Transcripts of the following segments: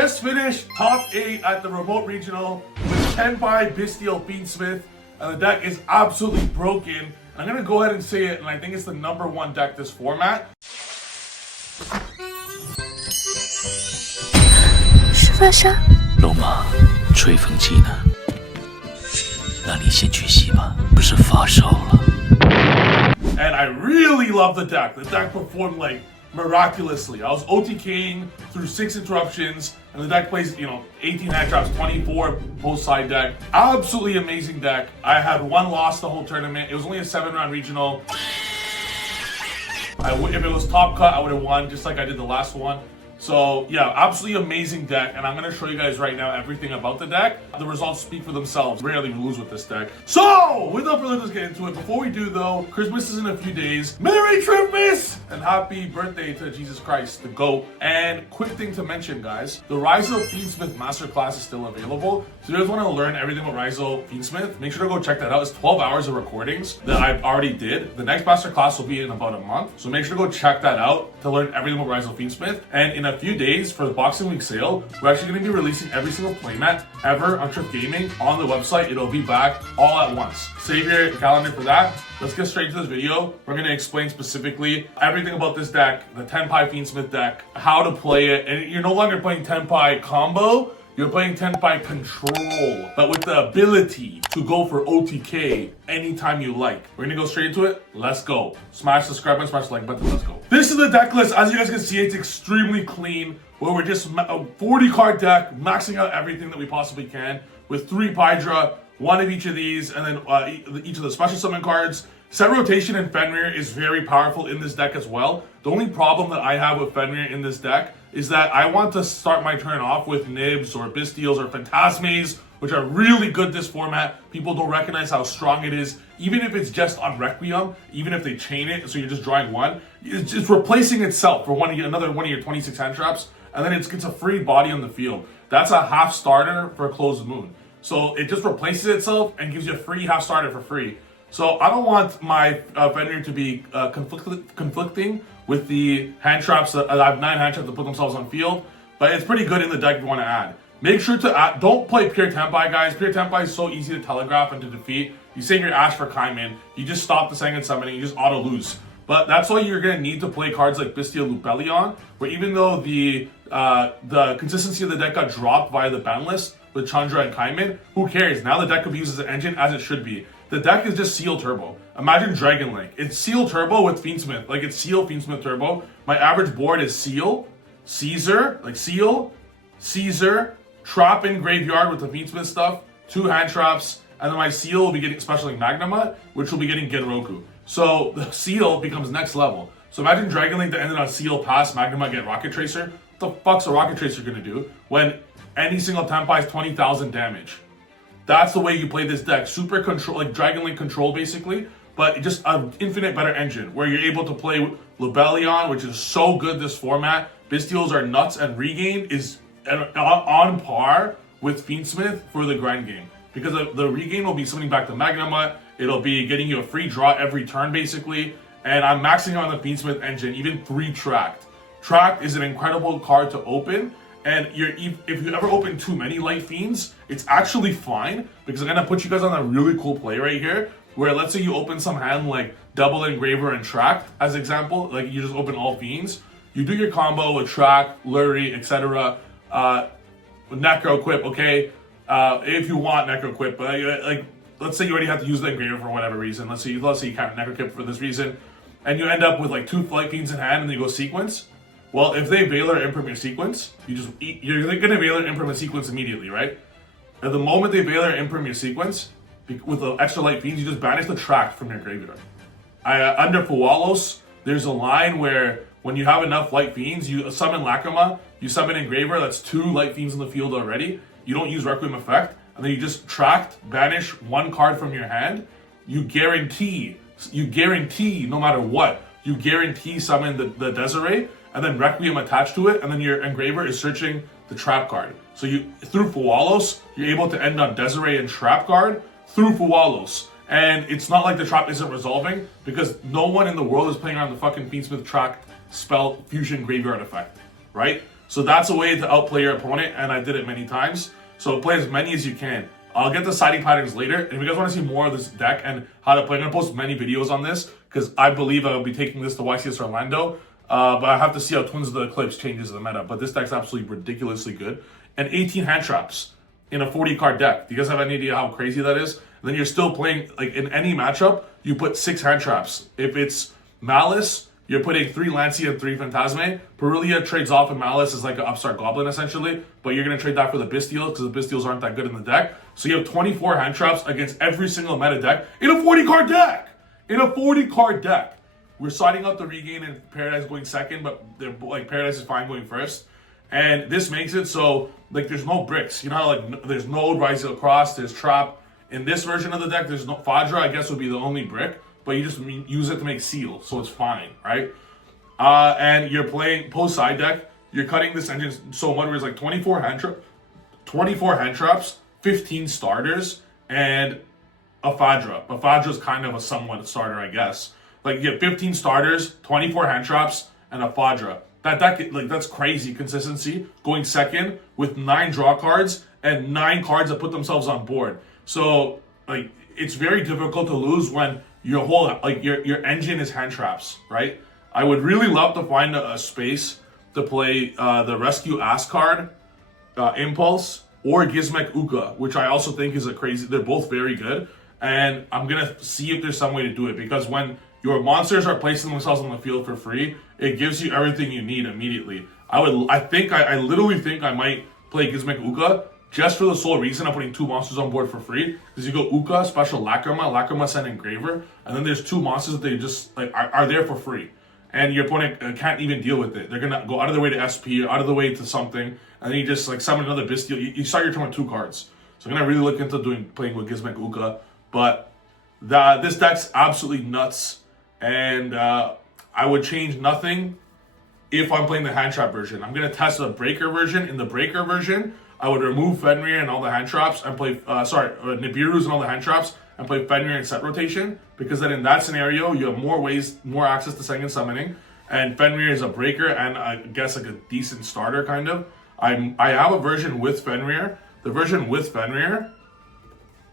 just finished top 8 at the remote regional with Tenpai Fiendsmith, and the deck is absolutely broken. I'm gonna go ahead and say it, and I think it's the #1 deck this format. 是发烧。龙马，吹风机呢？让你先去洗吧，不是发烧了。 And I really love the deck. The deck performed like miraculously. I was OTKing through 6 interruptions, and the deck plays, 18 hand traps, 24 post side deck. Absolutely amazing deck. I had 1 loss the whole tournament. It was only a 7-round regional. If it was top cut, I would have won just like I did the last one. So yeah, absolutely amazing deck, and I'm gonna show you guys right now everything about the deck. The results speak for themselves. Rarely lose with this deck. So without further ado, let's get into it. Before we do though, Christmas is in a few days. Merry Trifmas and happy birthday to Jesus Christ, the GOAT. And quick thing to mention, guys, the yugioh Fiendsmith Masterclass is still available. So if you guys want to learn everything about yugioh Fiendsmith, make sure to go check that out. It's 12 hours of recordings that I've already did. The next masterclass will be in about a month, so make sure to go check that out to learn everything about yugioh Fiendsmith. And in a few days for the Boxing Week sale, we're actually going to be releasing every single playmat ever on Trif Gaming on the website. It'll be back all at once. Save your calendar for that. Let's get straight to this video. We're going to explain specifically everything about this deck, the Tenpai Fiendsmith deck, how to play it, and you're no longer playing Tenpai combo. You're playing Tenpai control, but with the ability to go for OTK anytime you like. We're gonna go straight into it. Let's go. Smash the subscribe button, smash the like button, let's go. This is the deck list. As you guys can see, it's extremely clean, where we're just a 40 card deck, maxing out everything that we possibly can with 3 Pydra, 1 of each of these, and then each of the special summon cards. Set rotation and Fenrir is very powerful in this deck as well. The only problem that I have with Fenrir in this deck is that I want to start my turn off with Nibs or Bystials or Phantasmes, which are really good this format. People don't recognize how strong it is, even if it's just on Requiem, even if they chain it, so you're just drawing 1. It's replacing itself for another one of your 26 hand traps, and then it gets a free body on the field. That's a half starter for a closed moon. So it just replaces itself and gives you a free half starter for free. So I don't want my Fenrir to be conflicting with the hand traps. I have 9 hand traps to put themselves on field, but it's pretty good in the deck if you want to add. Make sure to add, don't play Pure Tenpai, guys. Pure Tenpai is so easy to telegraph and to defeat. You save your Ash for Kaimin, you just stop the second summoning, you just auto lose. But that's why you're gonna need to play cards like Bystial Lupelion, where even though the consistency of the deck got dropped via the ban list with Chandra and Kaimin, who cares? Now the deck could be used as an engine as it should be. The deck is just Seal Turbo. Imagine Dragon Link. It's Seal Turbo with Fiendsmith. Like, it's Seal Fiendsmith Turbo. My average board is Seal, Caesar, like Seal, Caesar, Trap in Graveyard with the Fiendsmith stuff, 2 hand traps, and then my Seal will be getting special like Magnamut, which will be getting Genroku. So the Seal becomes next level. So imagine Dragon Link that ended on Seal, pass, Magnamut, get Rocket Tracer. What the fuck's a Rocket Tracer gonna do when any single Tenpai is 20,000 damage? That's the way you play this deck. Super control, like Dragon Link control basically, but just an infinite better engine where you're able to play Lupelion, which is so good this format. Bystials are nuts, and Regain is on par with Fiendsmith for the grind game. Because the Regain will be summoning back the Magnamut, it'll be getting you a free draw every turn basically, and I'm maxing on the Fiendsmith engine, even 3 Tracked. Tracked is an incredible card to open. And if you ever open too many Light Fiends, it's actually fine, because I'm gonna put you guys on a really cool play right here, where let's say you open some hand like Double Engraver and Tracked as example, like you just open all Fiends, you do your combo with Track, Lurie, etc. Necro Equip, okay? If you want Necro Equip, but like let's say you already have to use the Engraver for whatever reason. Let's say you can't Necro Equip for this reason, and you end up with like 2 Light Fiends in hand, and then you go sequence. Well, if they Valor Imprint your sequence, you're gonna Valor Imprint the sequence immediately, right? At the moment they Valor Imprint your sequence, with the extra Light Fiends, you just banish the Tract from your graveyard. Under Fualos, there's a line where when you have enough Light Fiends, you summon Lacrima, you summon Engraver, that's 2 Light Fiends in the field already, you don't use Requiem effect, and then you just Tract, banish 1 card from your hand, you guarantee, no matter what, you guarantee summon the Desiree, and then Requiem attached to it, and then your Engraver is searching the Trap card. So through Fualos, you're able to end on Desiree and Trap card through Fualos. And it's not like the Trap isn't resolving, because no one in the world is playing around the fucking Fiendsmith Track spell fusion graveyard effect, right? So that's a way to outplay your opponent, and I did it many times. So play as many as you can. I'll get the siding patterns later, and if you guys want to see more of this deck and how to play, I'm going to post many videos on this, because I believe I'll be taking this to YCS Orlando, but I have to see how Twins of the Eclipse changes the meta. But this deck's absolutely ridiculously good. And 18 hand traps in a 40 card deck. Do you guys have any idea how crazy that is? And then you're still playing, like in any matchup, you put 6 hand traps. If it's Malice, you're putting 3 Lancey and 3 Phantasme. Perulia trades off, and Malice is like an upstart goblin essentially, but you're going to trade that for the Bestials because the Bestials aren't that good in the deck. So you have 24 hand traps against every single meta deck in a 40 card deck! In a 40 card deck! We're siding out the Regain and Paradise going second, but they're like Paradise is fine going first. And this makes it so like there's no bricks. You know how like there's Node rising across, there's Trap. In this version of the deck, there's no Fadra, I guess would be the only brick, but you just use it to make seal, so it's fine, right? And you're playing post side deck, you're cutting this engine so much where it's like 24 hand traps, 15 starters, and a Fadra. But Fadra's kind of a somewhat starter, I guess. Like you get 15 starters, 24 hand traps, and a Fadra. That's crazy consistency. Going second with 9 draw cards and 9 cards that put themselves on board. So like it's very difficult to lose when your whole like your engine is hand traps, right? I would really love to find a space to play the Rescue Ass card, Impulse, or Gizmek Uka, which I also think is a crazy. They're both very good, and I'm gonna see if there's some way to do it, because when your monsters are placing themselves on the field for free, it gives you everything you need immediately. I literally think I might play Gizmek Uka just for the sole reason of putting 2 monsters on board for free. Because you go Uka, special Lacrima send Engraver, and then there's 2 monsters that they just like are there for free. And your opponent can't even deal with it. They're gonna go out of their way to SP, out of the way to something, and then you just like summon another Bestial. You start your turn with 2 cards. So I'm gonna really look into playing with Gizmek Uka. But this deck's absolutely nuts. And I would change nothing if I'm playing the hand trap version. I'm going to test the breaker version. In the breaker version, I would remove Fenrir and all the hand traps and play, Nibiru's and all the hand traps and play Fenrir in set rotation, because then in that scenario, you have more access to second summoning, and Fenrir is a breaker and I guess like a decent starter kind of. I have a version with Fenrir. The version with Fenrir,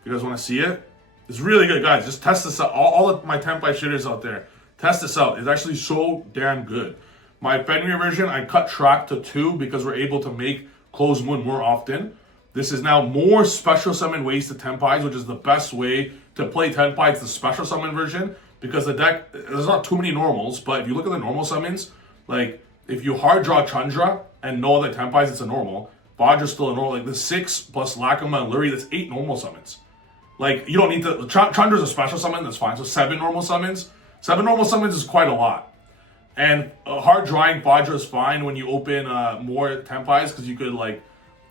if you guys want to see it, it's really good, guys. Just test this out. All of my Tenpai shitters out there, test this out. It's actually so damn good. My Fenrir version, I cut track to 2 because we're able to make Closed Moon more often. This is now more special summon ways to Tenpais, which is the best way to play Tenpai. It's the special summon version, because the deck, there's not too many normals, but if you look at the normal summons, like if you hard draw Chandra and know that Tenpais, it's a normal, Vadra's still a normal. Like the 6 plus Lacrima and Luri, that's 8 normal summons. Like, you don't need to... Chandra's a special summon, that's fine. So 7 normal summons. 7 normal summons is quite a lot. And hard drawing Vajra is fine when you open more Tenpais, because you could, like,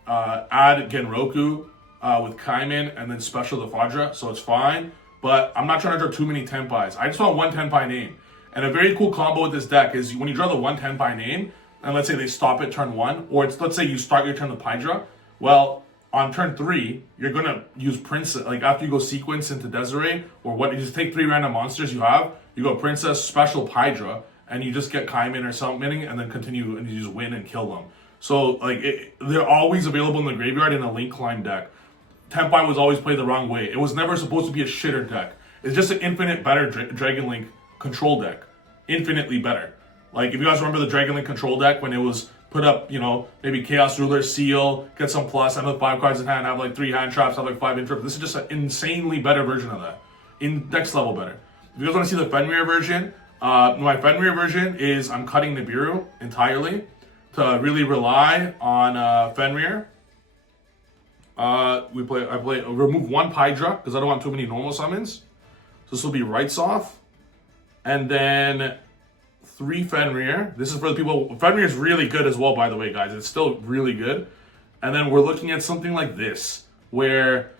add Genroku with Kaimin and then special the Vajra, so it's fine. But I'm not trying to draw too many Tenpais. I just want 1 Tenpai name. And a very cool combo with this deck is when you draw the 1 Tenpai name, and let's say they stop at turn 1, or let's say you start your turn with Pydra, well... on turn 3, you're going to use Princess, like after you go sequence into Desiree, or what, you just take 3 random monsters you have, you go Princess, Special, Pydra, and you just get Kaimin or something, and then continue, and you just win and kill them. So, like, they're always available in the graveyard in a Link Climb deck. Tenpai was always played the wrong way. It was never supposed to be a shitter deck. It's just an infinite better Dragon Link control deck. Infinitely better. Like, if you guys remember the Dragon Link control deck when it was put up, you know, maybe Chaos Ruler, Seal, get some plus, and with 5 cards in hand, have like 3 hand traps, have like 5 interrupt. This is just an insanely better version of that. Next level better. If you guys want to see the Fenrir version, my Fenrir version is I'm cutting Nibiru entirely to really rely on Fenrir. I remove 1 Pydra because I don't want too many normal summons. So this will be Rights Off. And then 3 Fenrir. This is for the people. Fenrir is really good as well, by the way, guys. It's still really good. And then we're looking at something like this, where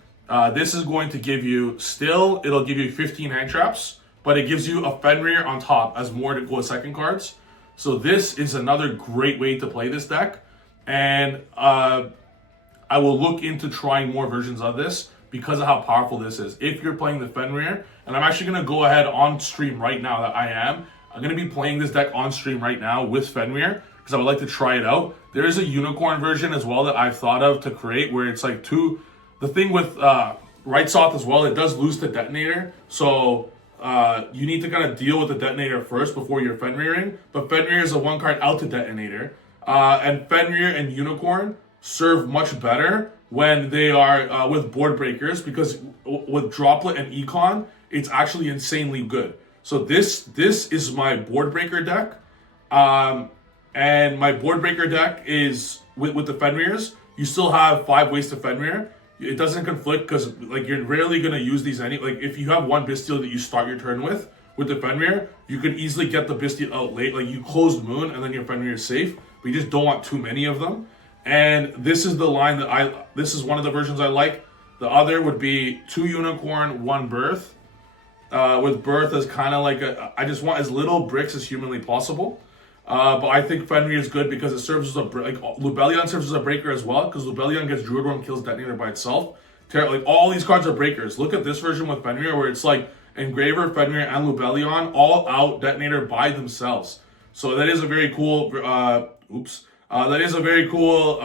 this is going to give you, it'll give you 15 hand traps, but it gives you a Fenrir on top as more to go second cards. So this is another great way to play this deck. And I will look into trying more versions of this because of how powerful this is. If you're playing the Fenrir, and I'm actually going to go ahead on stream right now that I'm going to be playing this deck on stream right now with Fenrir, because I would like to try it out. There is a unicorn version as well that I've thought of to create where it's like the thing with right soft as well, it does lose the detonator. So you need to kind of deal with the detonator first before you're Fenriring. But Fenrir is a 1 card out to detonator. And Fenrir and Unicorn serve much better when they are with board breakers, because with Droplet and Econ, it's actually insanely good. So this is my board breaker deck. And my board breaker deck is with the Fenrirs. You still have 5 ways to Fenrir. It doesn't conflict because like you're rarely gonna use these like if you have one Bestial that you start your turn with the Fenrir, you could easily get the Bestial out late. Like you closed Moon and then your Fenrir is safe, but you just don't want too many of them. And this is the line that this is one of the versions I like. The other would be 2 Unicorn, 1 Birth. With Birth as kind of like I just want as little bricks as humanly possible. But I think Fenrir is good because it serves as Lubellion serves as a breaker as well, because Lubellion gets Druid Worm, kills Detonator by itself. Like all these cards are breakers. Look at this version with Fenrir where it's like Engraver, Fenrir, and Lubellion all out Detonator by themselves. So that is a very cool that is a very cool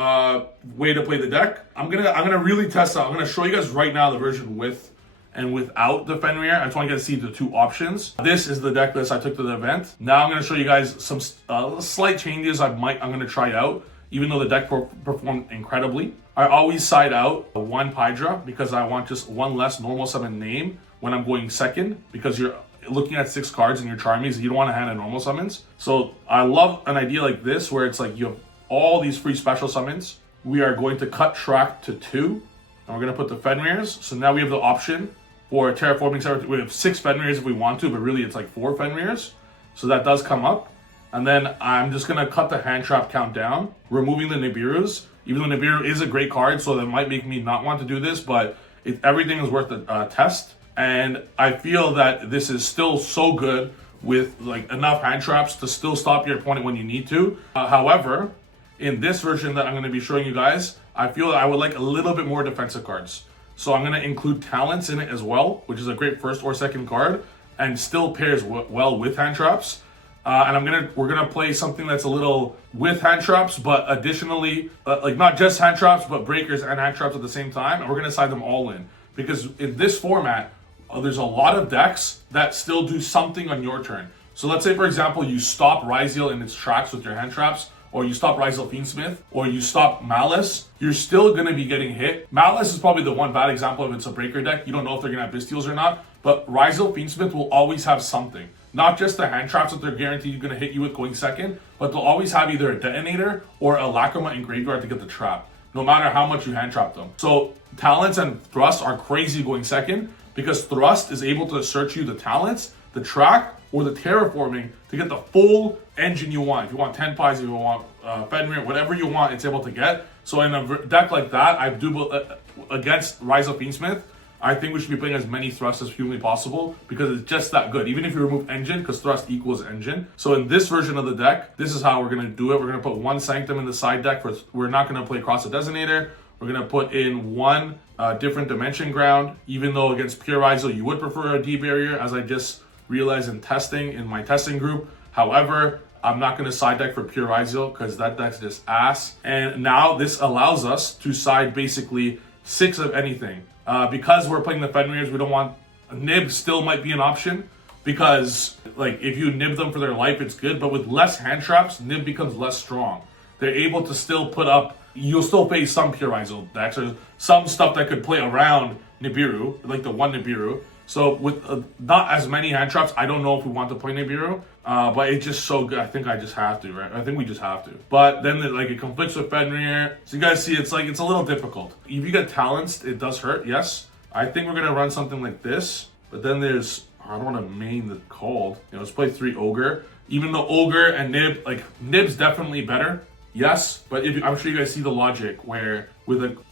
way to play the deck. I'm gonna really test out. I'm gonna show you guys right now the version with and without the Fenrir. I just want you guys to see the 2 options. This is the deck list I took to the event. Now I'm going to show you guys some slight changes I'm going to try out, even though the deck performed incredibly. I always side out 1 Pydra because I want just 1 less normal summon name when I'm going second, because you're looking at 6 cards in your Charmies, you don't want to hand in normal summons. So I love an idea like this where it's like you have all these free special summons. We are going to cut track to 2, and we're going to put the Fenrirs. So now we have the option for Terraforming Center. We have 6 Fenrirs if we want to, but really it's like 4 Fenrirs. So that does come up. And then I'm just going to cut the hand trap count down, removing the Nibirus. Even though Nibiru is a great card, so that might make me not want to do this, but everything is worth a test. And I feel that this is still so good with like enough hand traps to still stop your opponent when you need to. However, in this version that I'm going to be showing you guys, I feel that I would like a little bit more defensive cards. So I'm going to include Talents in it as well, which is a great first or second card, and still pairs well with hand traps. And we're gonna play something that's a little with hand traps, but additionally, like not just hand traps, but breakers and hand traps at the same time. And we're gonna side them all in, because in this format, there's a lot of decks that still do something on your turn. So let's say, for example, you stop Ryzeal in its tracks with your hand traps, or you stop Ryzeal Fiendsmith, or you stop Malice, you're still going to be getting hit. Malice is probably the one bad example if it's a breaker deck. You don't know if they're going to have Bestials or not, but Ryzeal Fiendsmith will always have something. Not just the hand traps that they're guaranteed going to hit you with going second, but they'll always have either a Detonator or a Lacrima in graveyard to get the trap, no matter how much you hand trap them. So Talents and Thrust are crazy going second, because Thrust is able to search you the Talents, the track, or the terraforming to get the full engine you want. If you want Tenpais, if you want Fenrir, whatever you want, it's able to get. So in a deck like that, I do against Ryzeal Fiendsmith, I think we should be playing as many thrusts as humanly possible, because it's just that good. Even if you remove engine, because thrust equals engine. So in this version of the deck, this is how we're going to do it. We're going to put 1 Sanctum in the side deck. We're not going to play Cross the Designator. We're going to put in 1 different Dimension Ground, even though against Pure Ryzeal, you would prefer a D barrier, as I just realized in my testing group. However, I'm not going to side deck for Pure Ryzeal because that deck's just ass. And now this allows us to side basically 6 of anything. Because we're playing the Fenrirs, we don't want... Nib still might be an option, because like if you nib them for their life, it's good. But with less hand traps, Nib becomes less strong. They're able to still put up... You'll still face some Pure Ryzeal decks, or some stuff that could play around Nibiru, like the 1 Nibiru. So with not as many hand traps, I don't know if we want to play Nibiru, but it's just so good. I think I just have to, right? I think we just have to. But then it conflicts with Fenrir. So you guys see, it's a little difficult. If you get Talents, it does hurt, yes. I think we're gonna run something like this. But then there's, I don't want to main the cold. Let's play 3 Ogre. Even though Ogre and Nib, Nib's definitely better. Yes, but I'm sure you guys see the logic where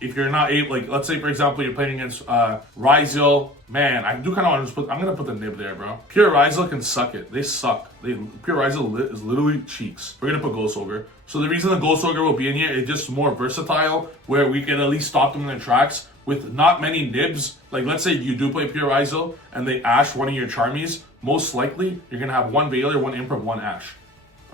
if you're not able, let's say for example you're playing against Ryzeal, man, I do kind of want to I'm gonna put the Nib there, bro. Pure Ryzeal can suck it. They suck. Pure Ryzeal is literally cheeks. We're gonna put Ghost Ogre. So the reason the Ghost Ogre will be in here is just more versatile, where we can at least stop them in their tracks with not many Nibs. Like let's say you do play Pure Ryzeal and they Ash one of your Charmies, most likely you're gonna have 1 Veiler, 1 Imp, 1 Ash.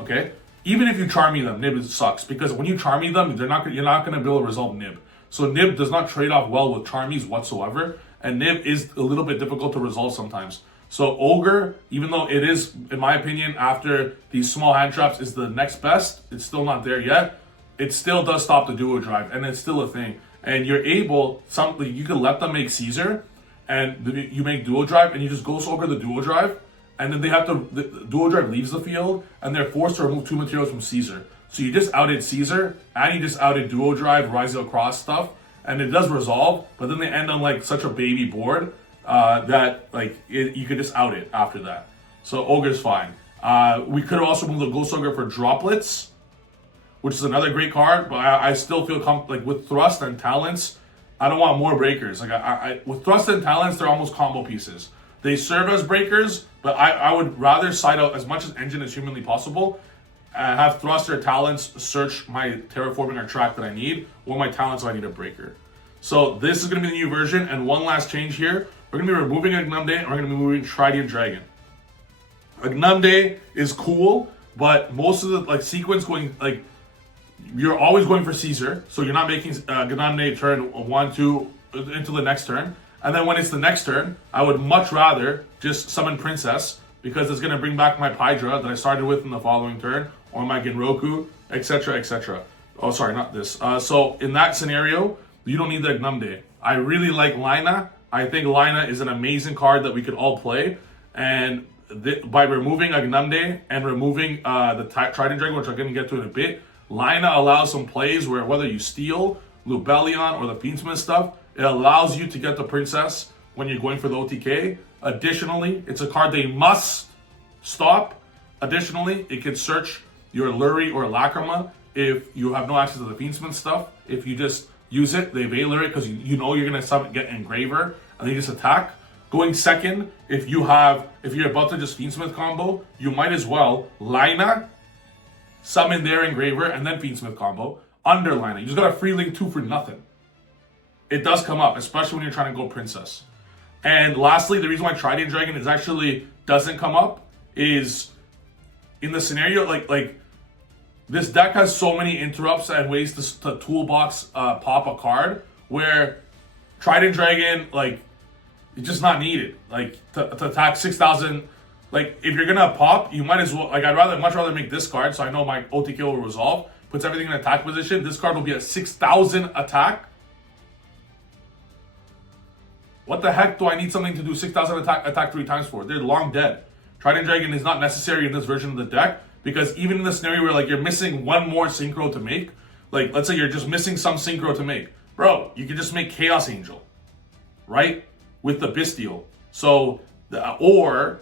Okay. even if you Charmy them, Nib sucks because when you Charmy them, you're not gonna be able to resolve Nib. So Nib does not trade off well with Charmies whatsoever, and Nib is a little bit difficult to resolve sometimes. So Ogre, even though it is, in my opinion, after these small hand traps is the next best, it's still not there yet. It still does stop the duo drive, and it's still a thing. And you're able, you can let them make Caesar, and you make duo drive, and you just Ghost Ogre the duo drive, and then the duo drive leaves the field, and they're forced to remove 2 materials from Caesar. So you just outed Caesar, and you just outed duo drive, Rising Across stuff, and it does resolve, but then they end on like such a baby board that like you could just out it after that. So Ogre's fine. We could have also moved the Ghost Ogre for Droplets, which is another great card, but I still feel like with Thrust and Talents, I don't want more breakers. Like with Thrust and Talents, they're almost combo pieces. They serve as breakers, but I would rather side out as much as engine as humanly possible. Have Thrust or Talents search my terraforming or track that I need, or my Talents if I need a breaker. So this is going to be the new version, and one last change here. We're going to be removing Agnumde, and we're going to be moving Trident Dragon. Agnumde is cool, but most of the like sequence going, like, you're always going for Caesar, so you're not making Agnumde turn 1, 2 into the next turn. And then when it's the next turn, I would much rather just summon Princess, because it's going to bring back my Pydra that I started with in the following turn, or my Genroku, etc., etc. Oh, sorry, not this. So in that scenario, you don't need the Agnumde. I really like Lina. I think Lina is an amazing card that we could all play. And by removing Agnumde and removing the Trident Dragon, which I'm going to get to in a bit, Lina allows some plays where whether you steal Lubellion or the Fiendsmith stuff, it allows you to get the Princess when you're going for the OTK. Additionally, it's a card they must stop. Additionally, it can search your Lurie or Lacrima if you have no access to the Fiendsmith stuff. If you just use it, they Veiler it because you know you're going to get Engraver and they just attack. Going second, if you're about to just Fiendsmith combo, you might as well Lina, summon their Engraver, and then Fiendsmith combo. Under Lina. You just got a free link 2 for nothing. It does come up, especially when you're trying to go Princess. And lastly, the reason why Trident Dragon doesn't come up is in the scenario, like this deck has so many interrupts and ways to toolbox pop a card where Trident Dragon, like, it's just not needed. Like, to attack 6,000, like, if you're gonna pop, you might as well, like, I'd much rather make this card so I know my OTK will resolve, puts everything in attack position. This card will be at 6,000 attack. What the heck do I need something to do 6,000 attack 3 times for? They're long dead. Trident Dragon is not necessary in this version of the deck, because even in the scenario where like you're missing one more synchro to make, like let's say you're just missing some synchro to make, bro, you can just make Chaos Angel, right? With the Bestial. So, or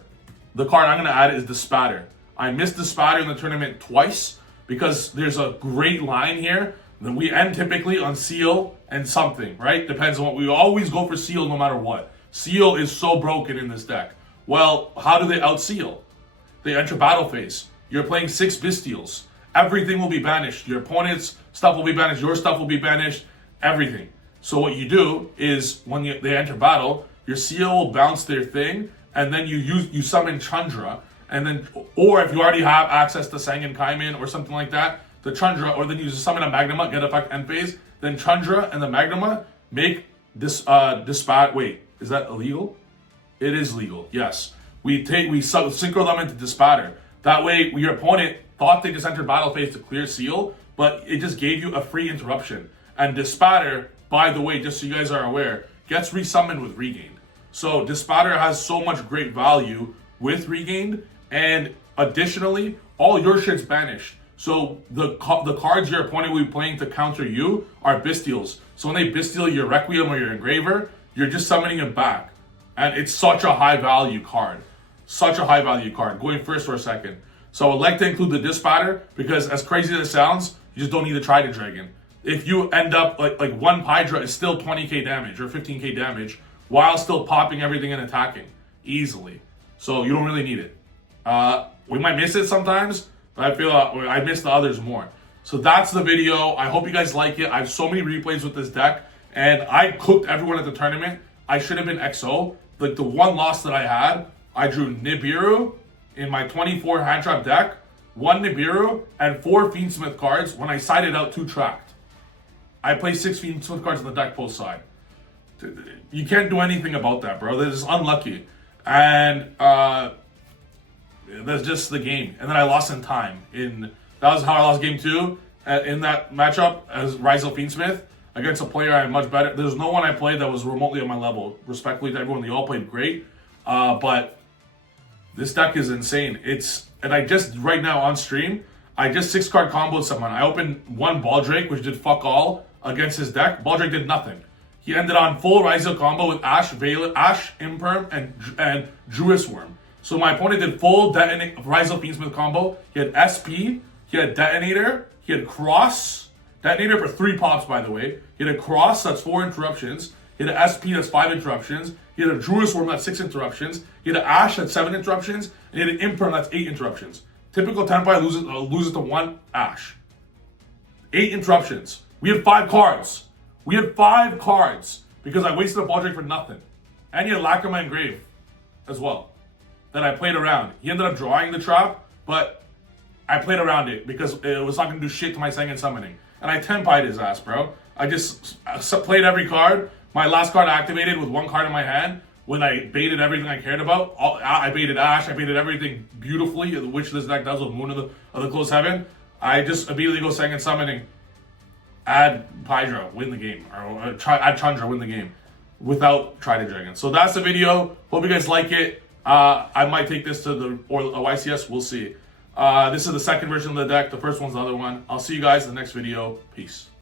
the card I'm gonna add is the Spatter. I missed the Spatter in the tournament twice because there's a great line here. Then we end typically on Seal and something, right? Depends on what we always go for Seal no matter what. Seal is so broken in this deck. Well, how do they out Seal? They enter battle phase. You're playing 6 Bestials. Everything will be banished. Your opponent's stuff will be banished. Your stuff will be banished. Everything. So what you do is when they enter battle, your Seal will bounce their thing, and then you summon Chandra, and then, or if you already have access to Sangan Kaiman or something like that, the Chandra, or then you just summon a Magnema, get effect end phase, then Chandra and the Magnema make this wait, is that illegal? It is legal, yes. We synchro them into Dispatter. That way, your opponent thought they just entered battle phase to clear Seal, but it just gave you a free interruption. And Dispatter, by the way, just so you guys are aware, gets resummoned with Regained. So Dispatter has so much great value with Regained, and additionally, all your shit's banished. So the cards your opponent will be playing to counter you are Bestials. So when they Bestial your Requiem or your Engraver, you're just summoning it back. And it's such a high value card. Such a high value card, going first or second. So I would like to include the Dispatter, because as crazy as it sounds, you just don't need the Trident Dragon. If you end up, like one Pydra is still 20k damage or 15k damage, while still popping everything and attacking easily. So you don't really need it. We might miss it sometimes, but I feel I miss the others more. So that's the video. I hope you guys like it. I have so many replays with this deck, and I cooked everyone at the tournament. I should have been XO. Like the one loss that I had, I drew Nibiru in my 24 hand trap deck 1 Nibiru, and 4 Fiendsmith cards when I sided out 2 Tracked. I play 6 Fiendsmith cards on the deck post side. You can't do anything about that, bro. That is unlucky. And that's just the game. And then I lost in time. That was how I lost game 2 in that matchup as Rise of Fiendsmith against a player I'm much better. There's no one I played that was remotely on my level. Respectfully to everyone, they all played great. But this deck is insane. And I just, right now on stream, I just 6-card comboed someone. I opened 1 Baldrake, which did fuck all against his deck. Baldrake did nothing. He ended on full Ryzel combo with Ash, Imperm, and Druis Worm. So my opponent did full Ryzel Fiendsmith combo. He had SP, he had Detonator, he had Cross. Detonator for 3 pops, by the way. He had a Cross, that's 4 interruptions. He had an SP, that's 5 interruptions. He had a Druis Worm, that's 6 interruptions. He had an Ash, that's 7 interruptions. And he had an Imperm, that's 8 interruptions. Typical Tenpai loses to 1 Ash. 8 interruptions. We had 5 cards. We had 5 cards because I wasted a Baldrake for nothing. And he had Lacrima Engrave as well that I played around. He ended up drawing the trap, but I played around it because it was not going to do shit to my second summoning. And I Tenpai'd his ass, bro. I just played every card. My last card activated with 1 card in my hand when I baited everything I cared about. I baited Ash. I baited everything beautifully, which this deck does with Moon of the Close Heaven. I just immediately go second summoning. Add Hydra, win the game. Or add Chandra, win the game. Without Trident Dragon. So that's the video. Hope you guys like it. I might take this to the YCS. We'll see. This is the second version of the deck. The first one's the other one. I'll see you guys in the next video. Peace.